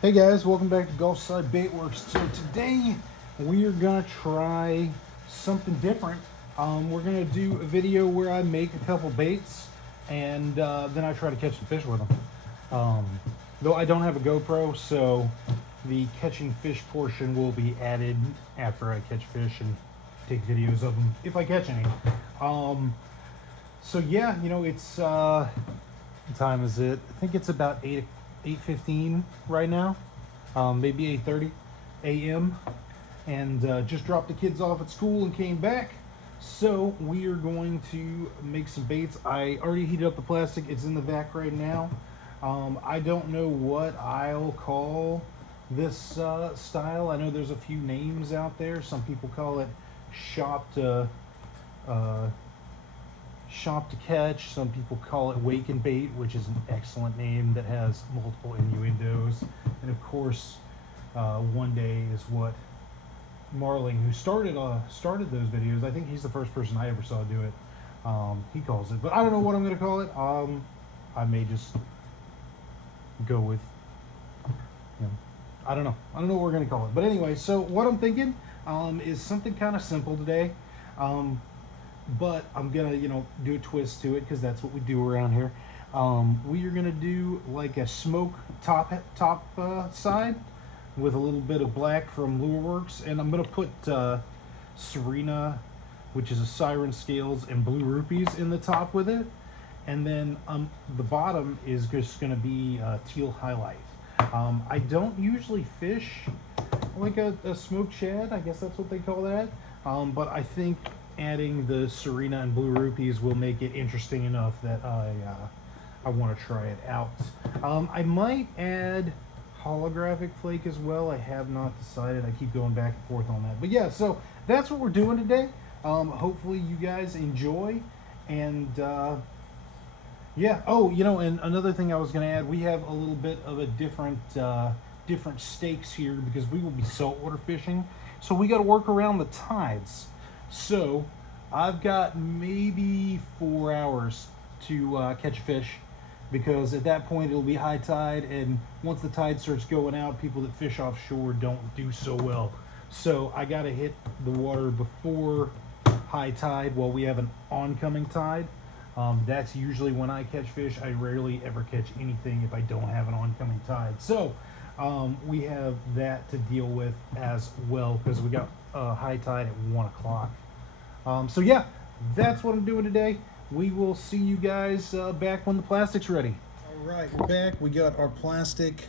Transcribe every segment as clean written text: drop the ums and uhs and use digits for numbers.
Hey guys, welcome back to Gulfside Baitworks. So today we are gonna try something different. We're gonna do a video where I make a couple baits and then I try to catch some fish with them. Though I don't have a GoPro, so the catching fish portion will be added after I catch fish and take videos of them if I catch any. So yeah, it's what time is it? I think it's about 8:15 right now, maybe 8:30 a.m. And just dropped the kids off at school and came back. So we are going to make some baits. I already heated up the plastic. It's in the vac right now. I don't know what I'll call this style. I know there's a few names out there. Some people call it shop to shop to catch. Some people call it wake and bait, which is an excellent name that has multiple innuendos. And of course, one day is what Marling, who started those videos, I think he's the first person I ever saw do it. He calls it, but I don't know what I'm going to call it. I may just go with, I don't know. I don't know what we're going to call it. But anyway, so what I'm thinking is something kind of simple today. But I'm gonna, do a twist to it because that's what we do around here. We are gonna do like a smoke top side with a little bit of black from Lure Works, and I'm gonna put Serena, which is a Siren Scales, and Blue Rupees in the top with it, and then the bottom is just gonna be Teal Highlight. I don't usually fish like a smoked shad. I guess that's what they call that. But I think adding the Serena and Blue Rupees will make it interesting enough that I want to try it out. I might add holographic flake as well. I have not decided. I keep going back and forth on that. But yeah, so that's what we're doing today. Hopefully you guys enjoy. And yeah. Oh, and another thing I was going to add, we have a little bit of a different stakes here because we will be saltwater fishing. So we got to work around the tides. So I've got maybe 4 hours to catch a fish because at that point it'll be high tide, and once the tide starts going out, people that fish offshore don't do so well. So I got to hit the water before high tide while we have an oncoming tide. That's usually when I catch fish. I rarely ever catch anything if I don't have an oncoming tide. So we have that to deal with as well because we got high tide at 1 o'clock. So yeah, that's what I'm doing today. We will see you guys back when the plastic's ready. All right, we're back. We got our plastic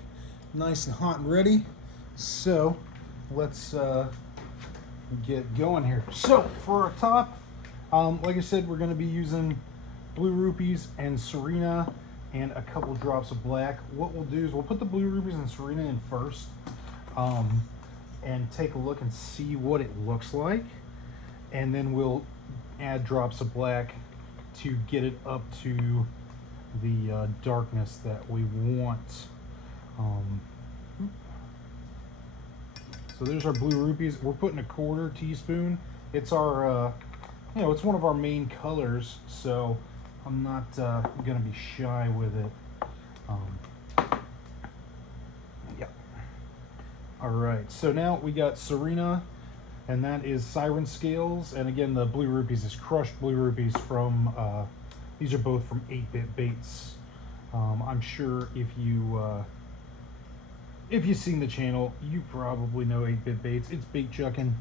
nice and hot and ready. So let's get going here. So for our top, like I said, we're going to be using Blue Rupees and Serena and a couple drops of black. What we'll do is we'll put the Blue Rupees and Serena in first and take a look and see what it looks like. And then we'll add drops of black to get it up to the darkness that we want. So there's our Blue Rupees. We're putting a 1/4 teaspoon. It's our, it's one of our main colors, so I'm not gonna be shy with it. Yeah. All right, so now we got Serena, and that is Siren Scales, and again the Blue Rupees is crushed Blue Rupees from, these are both from 8-Bit Baits. I'm sure if you've seen the channel, you probably know 8-Bit Baits. It's bait chucking.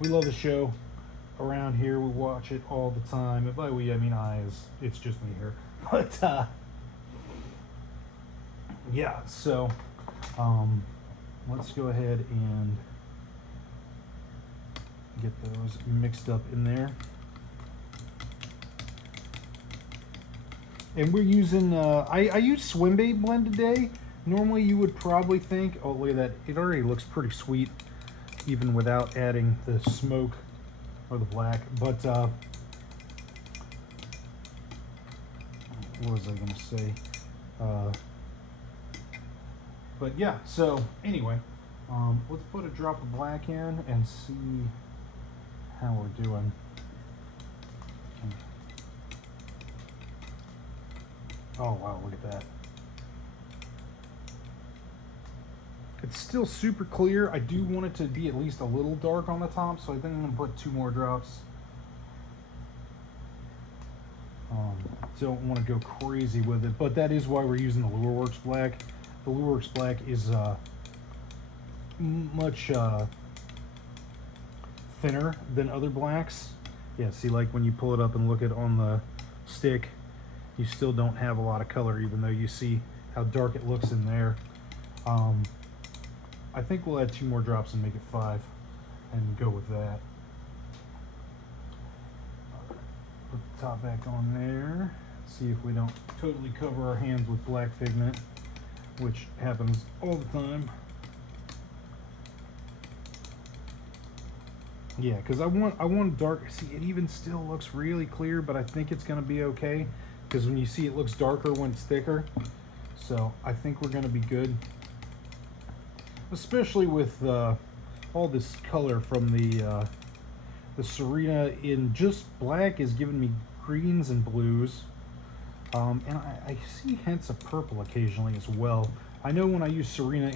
We love the show around here. We watch it all the time. And by we, I mean it's just me here. But yeah, so let's go ahead and get those mixed up in there. And we're using, I use swim bait blend today. Normally you would probably think, oh look at that, it already looks pretty sweet even without adding the smoke or the black. But what was I gonna say? But yeah, so anyway, let's put a drop of black in and see how we're doing. Oh wow, look at that. It's still super clear. I do want it to be at least a little dark on the top, so I think I'm gonna put 2 more drops. Don't want to go crazy with it, but that is why we're using the Lureworks Black. The Lureworks Black is much thinner than other blacks. Yeah, see, like when you pull it up and look at on the stick, you still don't have a lot of color, even though you see how dark it looks in there. I think we'll add 2 more drops and make it 5 and go with that. Put the top back on there. See if we don't totally cover our hands with black pigment, which happens all the time. Yeah, because I want dark. See, it even still looks really clear, but I think it's going to be okay, because when you see it looks darker when it's thicker. So I think we're going to be good, especially with all this color from the Serena in just black is giving me greens and blues. And I see hints of purple occasionally as well. I know when I use Serena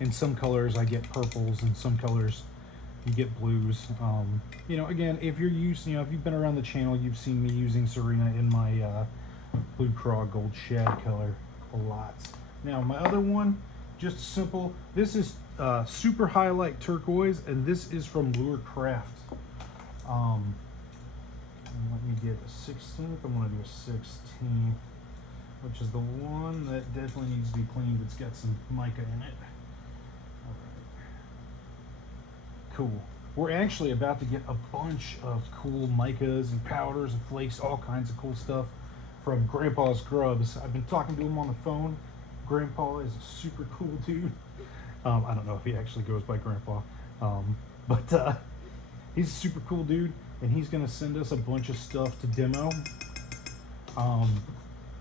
in some colors I get purples, and some colors you get blues. You know, again, if you're used, you know, if you've been around the channel, you've seen me using Serena in my Blue Craw Gold Shad color a lot. Now my other one, just simple. This is Super Highlight Turquoise, and this is from Lure Craft. Let me get a 16th. I'm going to do a 16th, which is the one that definitely needs to be cleaned. It's got some mica in it. All right. Cool. We're actually about to get a bunch of cool micas and powders and flakes, all kinds of cool stuff from Grandpa's Grubs. I've been talking to him on the phone. Grandpa is a super cool dude. I don't know if he actually goes by Grandpa, but he's a super cool dude, and he's going to send us a bunch of stuff to demo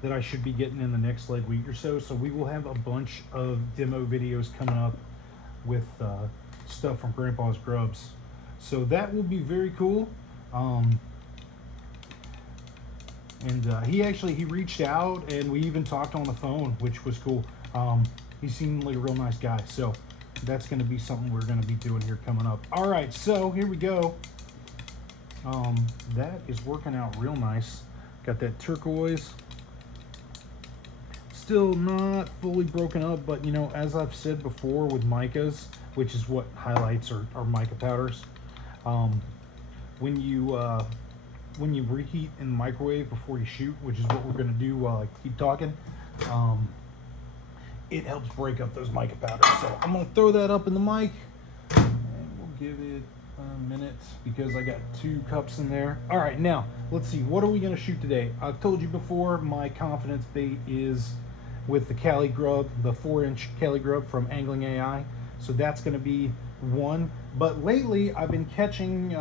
that I should be getting in the next like week or so. So we will have a bunch of demo videos coming up with stuff from Grandpa's Grubs. So that will be very cool. He reached out, and we even talked on the phone, which was cool. He seemed like a real nice guy. So that's going to be something we're going to be doing here coming up. All right, so here we go. That is working out real nice. Got that turquoise. Still not fully broken up, but you know, as I've said before with micas, which is what highlights are mica powders. When you reheat in the microwave before you shoot, which is what we're going to do while I keep talking, it helps break up those mica powders. So I'm going to throw that up in the mic, and we'll give it a minute because I got 2 cups in there. All right, now let's see, what are we going to shoot today? I've told you before, my confidence bait is with the Cali Grub, the 4-inch Cali Grub from Angling AI. So that's going to be one. But lately I've been catching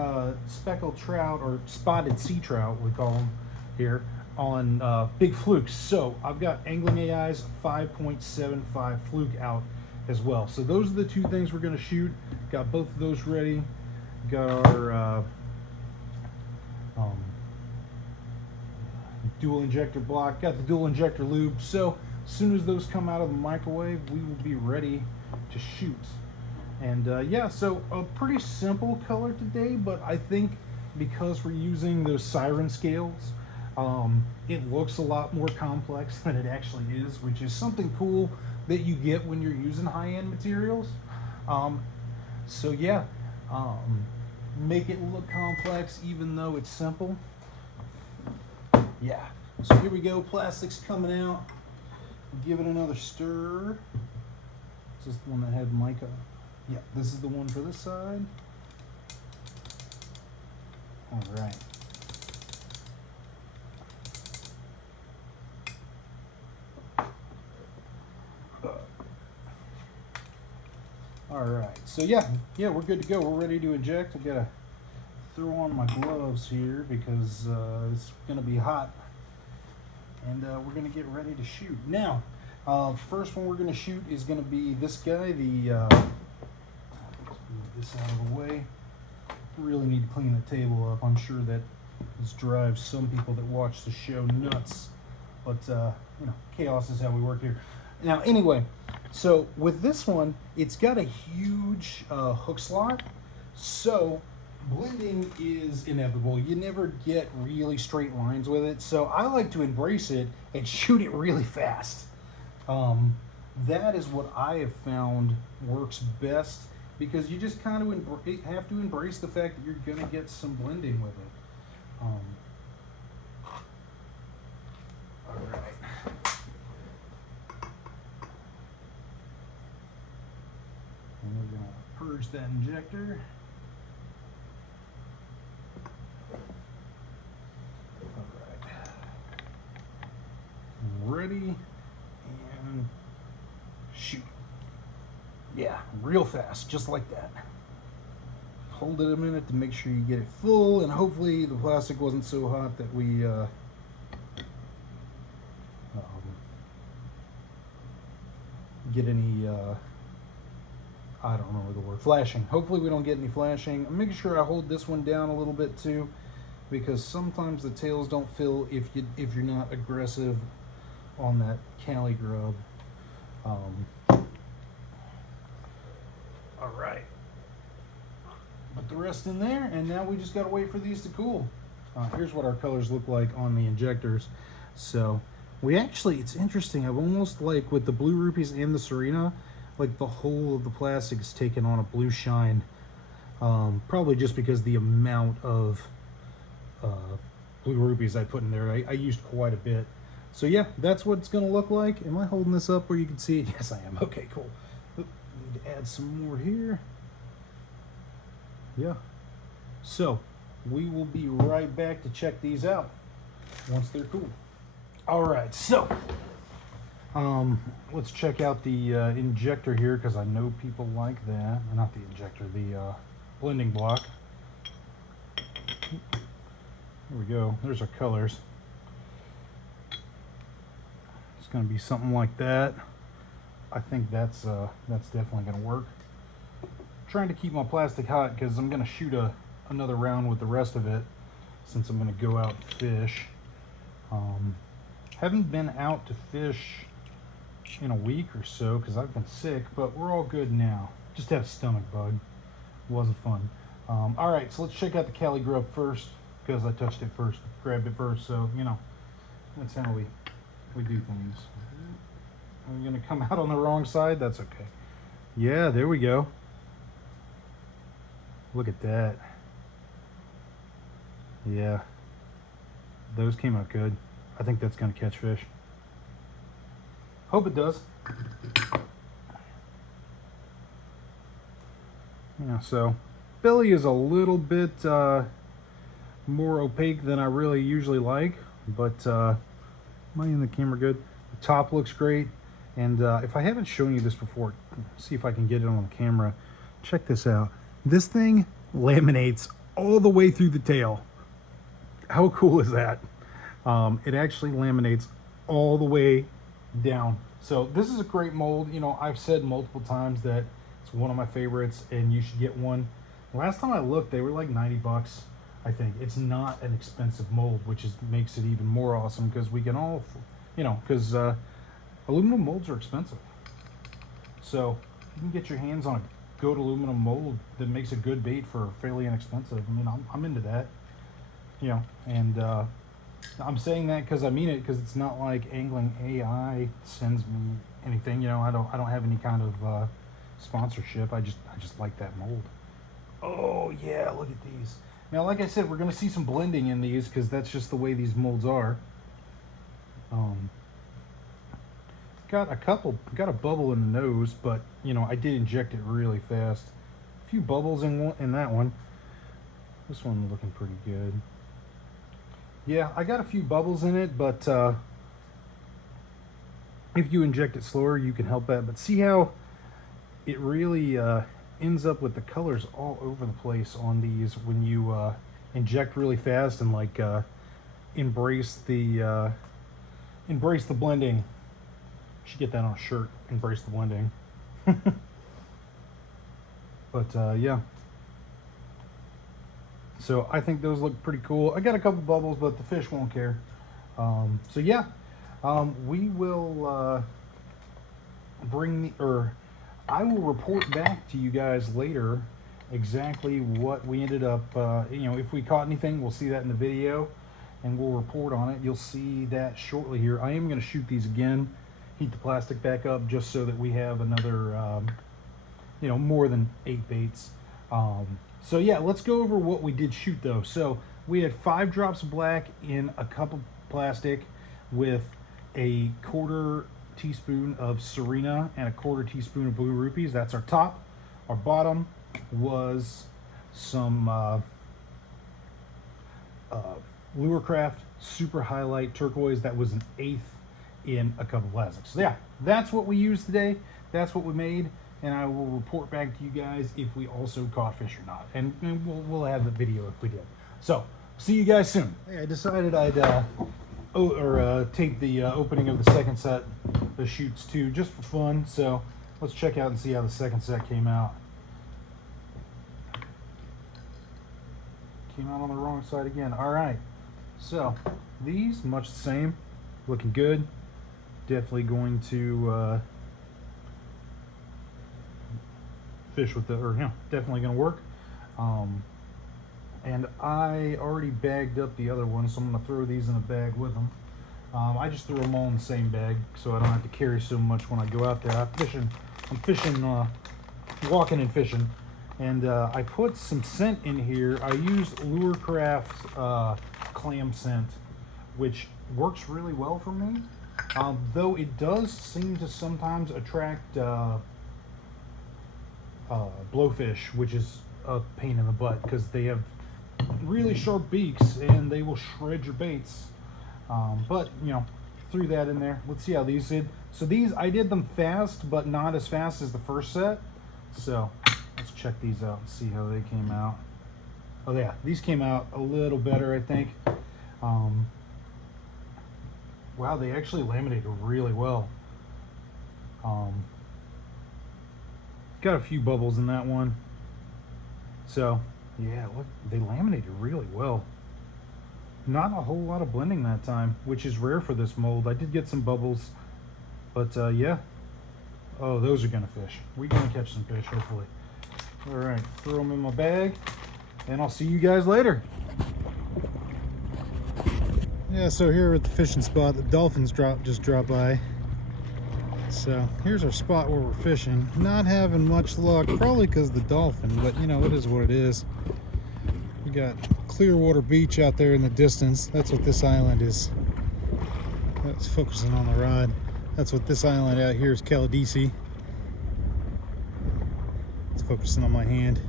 speckled trout, or spotted sea trout we call them here, on big flukes. So I've got Angling AI's 5.75 fluke out as well. So those are the 2 things we're going to shoot. Got both of those ready. Got our dual injector block. Got the dual injector lube. So as soon as those come out of the microwave, we will be ready to shoot. And yeah, so a pretty simple color today, but I think because we're using those siren scales, it looks a lot more complex than it actually is, which is something cool that you get when you're using high-end materials. So yeah, make it look complex even though it's simple. Yeah, so here we go, plastic's coming out. Give it another stir. This is the one that had mica. Yeah, this is the one for this side. All right. All right, so yeah, we're good to go. We're ready to inject. I gotta throw on my gloves here because it's gonna be hot, and we're gonna get ready to shoot. Now, first one we're gonna shoot is gonna be this guy. Let's move this out of the way. Really need to clean the table up. I'm sure that this drives some people that watch the show nuts, but you know, chaos is how we work here. Now, anyway, So with this one, it's got a huge hook slot, so blending is inevitable. You never get really straight lines with it, so I like to embrace it and shoot it really fast. Um, that is what I have found works best because you just kind of have to embrace the fact that you're going to get some blending with it. All right. And we're going to purge that injector. All right. Ready and shoot. Yeah, real fast, just like that. Hold it a minute to make sure you get it full, and hopefully the plastic wasn't so hot that we get any I don't remember the word, flashing. Hopefully we don't get any flashing. I'm making sure I hold this one down a little bit too, because sometimes the tails don't fill if you're not aggressive on that Cali grub. All right, put the rest in there, and now we just gotta wait for these to cool. Here's what our colors look like on the injectors. So we actually, it's interesting, I've almost, like with the blue rupees and the Serena, like the whole of the plastic is taken on a blue shine. Probably just because the amount of blue rupees I put in there, I used quite a bit. So yeah, that's what it's gonna look like. Am I holding this up where you can see it? Yes, I am. Okay, cool. Oop, need to add some more here. Yeah. So we will be right back to check these out once they're cool. All right, so let's check out the injector here because I know people like that. Not the injector, the blending block. Here we go. There's our colors. It's going to be something like that. I think that's definitely going to work. Trying to keep my plastic hot because I'm going to shoot another round with the rest of it since I'm going to go out and fish. Haven't been out to fish in a week or so because I've been sick, but we're all good now. Just had a stomach bug. It wasn't fun. All right, so let's check out the Cali grub first because I touched it first, grabbed it first, so you know that's how we do things. I'm gonna come out on the wrong side. That's okay. Yeah, there we go. Look at that. Yeah, those came out good. I think that's gonna catch fish. Hope it does. Yeah, so belly is a little bit more opaque than I really usually like, but am I in the camera good? The top looks great, and if I haven't shown you this before, see if I can get it on the camera. Check this out. This thing laminates all the way through the tail. How cool is that? It actually laminates all the way down. So this is a great mold. You know, I've said multiple times that it's one of my favorites and you should get one. Last time I looked, they were like 90 bucks, I think. It's not an expensive mold, which makes it even more awesome because we can all, you know, because aluminum molds are expensive. So you can get your hands on a good aluminum mold that makes a good bait for fairly inexpensive. I mean, I'm into that, you know, and I'm saying that because I mean it, because it's not like Angling AI sends me anything. You know, I don't have any kind of sponsorship. I just like that mold. Oh yeah, look at these. Now, like I said, we're gonna see some blending in these because that's just the way these molds are. Got a bubble in the nose, but you know, I did inject it really fast. A few bubbles in that one. This one looking pretty good. Yeah, I got a few bubbles in it, but if you inject it slower, you can help that. But see how it really ends up with the colors all over the place on these when you inject really fast and like embrace the blending. You should get that on a shirt. Embrace the blending. But yeah. So I think those look pretty cool. I got a couple bubbles, but the fish won't care. So yeah, we will I will report back to you guys later exactly what we ended up, if we caught anything, we'll see that in the video and we'll report on it. You'll see that shortly here. I am going to shoot these again, heat the plastic back up just so that we have another, more than 8 baits. So yeah, let's go over what we did shoot though. So we had 5 drops of black in a cup of plastic with a 1/4 teaspoon of Serena and a 1/4 teaspoon of Blue Rupees. That's our top. Our bottom was some Lurecraft Super Highlight Turquoise. That was an 1/8 in a cup of plastic. So yeah, that's what we used today. That's what we made. And I will report back to you guys if we also caught fish or not. And we'll have the video if we did. So, see you guys soon. Hey, I decided I'd tape the opening of the second set of shoots too, just for fun. So, let's check out and see how the second set came out. Came out on the wrong side again. Alright, so these, much the same. Looking good. Definitely going to... fish with definitely gonna work. And I already bagged up the other ones, so I'm gonna throw these in a bag with them. I just threw them all in the same bag so I don't have to carry so much when I go out there. I'm fishing, walking and fishing, and I put some scent in here. I used Lurecraft clam scent, which works really well for me, though it does seem to sometimes attract blowfish, which is a pain in the butt because they have really sharp beaks and they will shred your baits. But threw that in there. Let's see how these did. So these, I did them fast, but not as fast as the first set. So let's check these out and see how they came out. Oh yeah, these came out a little better, I think. Wow, they actually laminated really well. Got a few bubbles in that one. So yeah, look, they laminated really well. Not a whole lot of blending that time, which is rare for this mold. I did get some bubbles, but yeah. Oh, those are gonna fish. We're gonna catch some fish, hopefully. All right, throw them in my bag, and I'll see you guys later. Yeah, so here at the fishing spot, the dolphins just dropped by. So here's our spot where we're fishing. Not having much luck, probably because of the dolphin, but it is what it is. We got Clearwater Beach out there in the distance. That's what this island is. That's focusing on the rod. That's what this island out here is, Caladesi. It's focusing on my hand.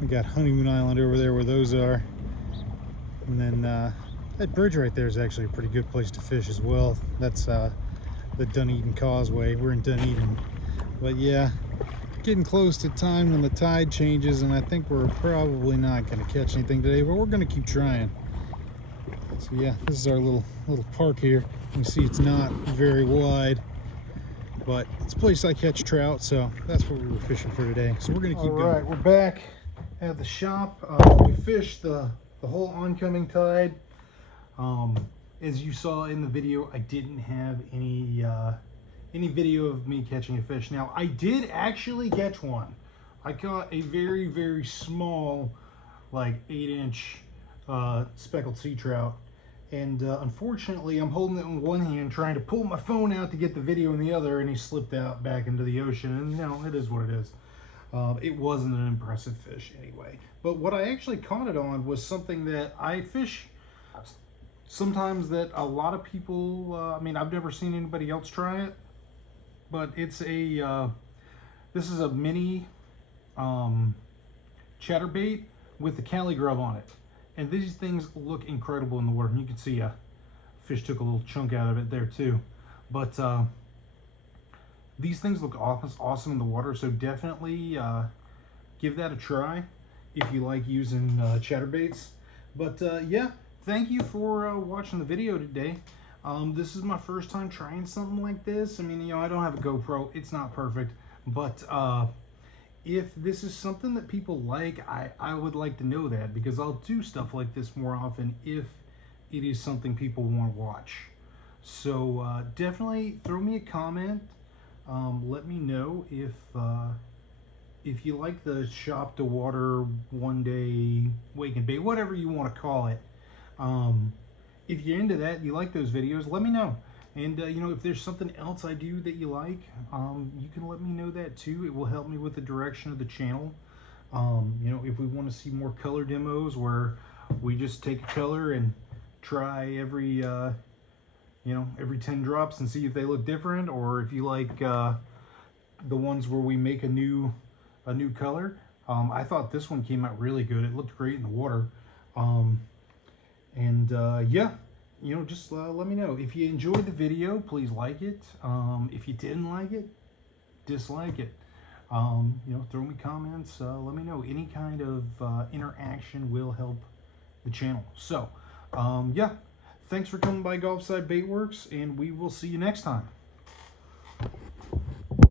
We got Honeymoon Island over there where those are. And then that bridge right there is actually a pretty good place to fish as well. That's the Dunedin Causeway. We're in Dunedin. But yeah, getting close to time when the tide changes, and I think we're probably not going to catch anything today, but we're going to keep trying. So yeah, this is our little park here. You can see it's not very wide, but it's a place I catch trout, so that's what we were fishing for today. So we're going to keep going. All right, we're back at the shop. We fished the whole oncoming tide. As you saw in the video, I didn't have any video of me catching a fish. Now, I did actually catch one. I caught a very, very small, like 8-inch speckled sea trout. And unfortunately, I'm holding it in one hand, trying to pull my phone out to get the video in the other, and he slipped out back into the ocean. And it is what it is. It wasn't an impressive fish anyway. But what I actually caught it on was something that I fish sometimes that a lot of people, I've never seen anybody else try it, but it's this is a mini chatterbait with the Cali grub on it. And these things look incredible in the water. And you can see a fish took a little chunk out of it there too. But these things look awesome in the water, so definitely give that a try if you like using chatterbaits. But yeah, thank you for watching the video today. This is my first time trying something like this. I don't have a GoPro. It's not perfect. But if this is something that people like, I would like to know that, because I'll do stuff like this more often if it is something people want to watch. So definitely throw me a comment. Let me know if you like the shop to water one day wake and bait, whatever you want to call it. Um, if you're into that, you like those videos, let me know. And you know, if there's something else I do that you like, you can let me know that too. It will help me with the direction of the channel. You know, if we want to see more color demos where we just take a color and try every 10 drops and see if they look different, or if you like the ones where we make a new color. I thought this one came out really good. It looked great in the water. Um, and yeah, you know, just let me know. If you enjoyed the video, please like it. If you didn't like it, dislike it. You know, throw me comments. Let me know. Any kind of interaction will help the channel. So, yeah, thanks for coming by Golfside Baitworks, and we will see you next time.